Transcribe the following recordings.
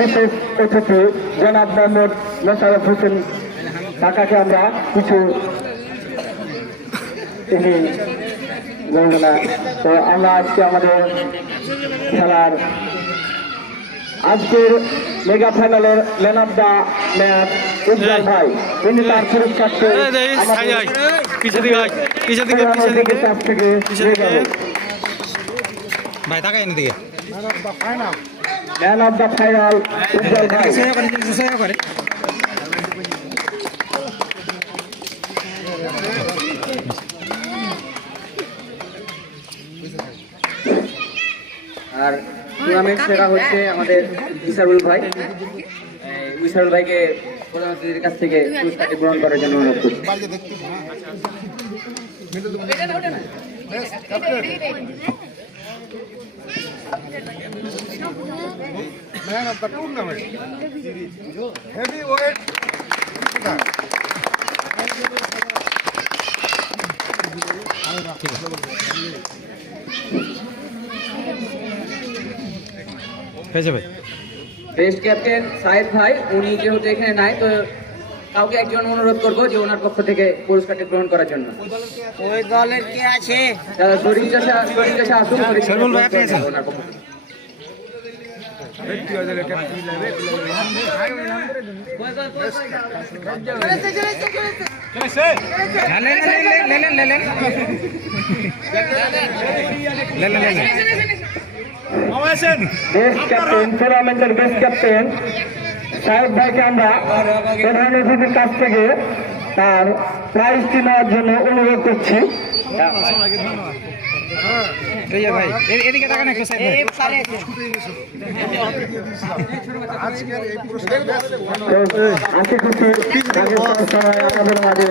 বিশেষ অতিথি জনাব মোহাম্মদ মোশারফ হোসেন কাকাকে আমরা কিছু তিনি বলবেন তো আমরা আজকে আমাদের খেলার আজকের মেগা ফাইনালের man of the match Ujjwal ভাই। তিনি তার পিছের কাছ থেকে পিছের নিয়ে দিকে যাবে। ভাই তাকাই দিকে man of the final Ujjwal ভাই। আর টুর্নামেন্ট সেরা হচ্ছে আমাদের বিশারুল ভাই। বিশারুল ভাইকে প্রধানমন্ত্রীর কাছ থেকে পুরস্কারটি গ্রহণ করার জন্য অনুরোধ করছি। Man of the tournament. Heavyweight. হয়েছে ভাই বেস্ট ক্যাপ্টেন সাহেদ ভাই উনি যেহেতু এখানে নাই তো কাউকে একজন অনুরোধ করব যে ওনার পক্ষ থেকে পুরস্কারটি গ্রহণ করার জন্য ওই দলের কে আছে শরীর চাষা শরীর চাষা আসুন শরীর চাষা? ওনার পক্ষ থেকে। টুর্নামেন্টের বেস্ট ক্যাপ্টেন সাহেব ভাইকে আমরা প্রধান অতিথির কাছ থেকে তার প্রাইজটি নেওয়ার জন্য অনুরোধ করছি। ভাই এদিকে তাকান একটু সাইড এই তো খুশি আমাদের মাঝে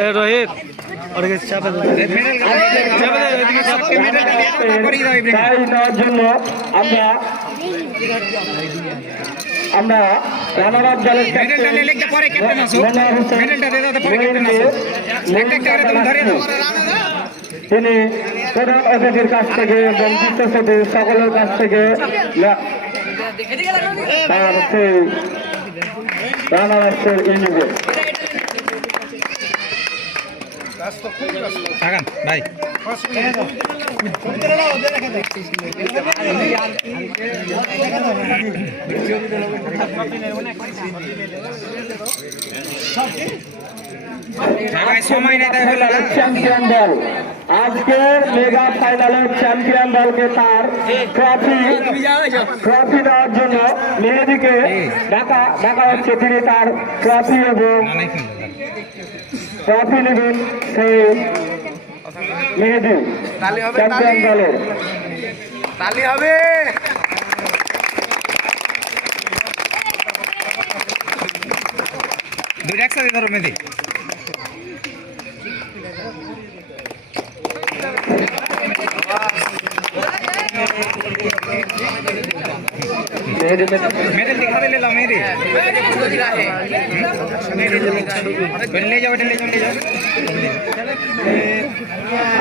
এই রোহিত ওদিকে চাপে চাপে আমরা আমরা রানার আপ দলের তিনি প্রধান অতিথির কাছ থেকে এবং বিশ্বসতী সকলের কাছ থেকে তার সেই রানার ভাই। সময় নেই তাই হলো না? চ্যাম্পিয়ন দল আজকের মেগা ফাইনালের চ্যাম্পিয়ন দলকে তার ট্রফি ট্রফি দেওয়ার জন্য মেহেদিকে ডাকা ডাকা হচ্ছে। তিনি তার ট্রফি এবং ট্রফি নেবেন সেই মেহেদি চ্যাম্পিয়ন দলের। তালি হবে। দুইটা একসাথে ধরো মেদি মেহেদি মেডেল दिखा दे ले ला मेरी मेडल ले जाओ ले जाओ ले जाओ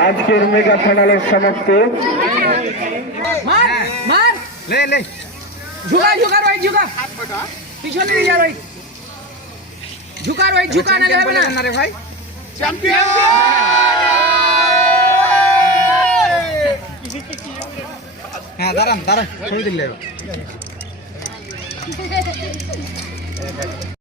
আজকের মেগা ফাইনালের সমাপ্তি মার মার ले ले ঝুকা ঝুকা ভাই ঝুকা পিছনে নিয়ে যা ভাই ঝুকা ভাই ঝুকা না যাবে না না রে ভাই হ্যাঁ দাঁড়ান দাঁড়ান ছবি দিলে